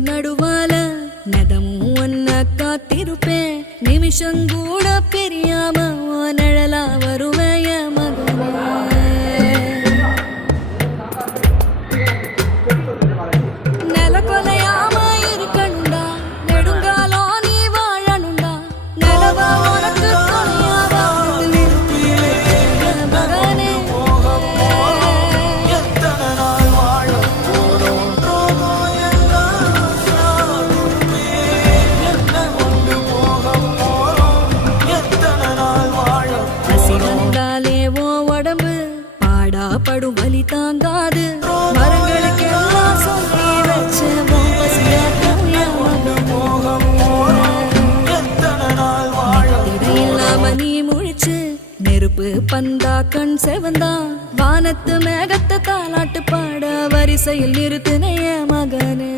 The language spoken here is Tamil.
நடுவால நெதமும் ஒன்ன காத்திருப்பேன் நிமிஷங்கூட பிரியாம நிழலா வருவேய மகனே நில கொலையாம இருக்கணுண்டா நெடுங்காலோ நீ வாழணுண்டா நிலவா உனக்கு துணையாவா மகனே உடம்பு பாடாப்படும் வலி தாங்காது மரங்களுக்கு எல்லாம் சொல்லி வச்ச இல்லாம நீ முழிச்சு நெருப்பு பந்தா கண் செவந்தா வானத்து மேகத்தை தாலாட்டு பாட வரிசையில் நிறுத்தினைய மகனே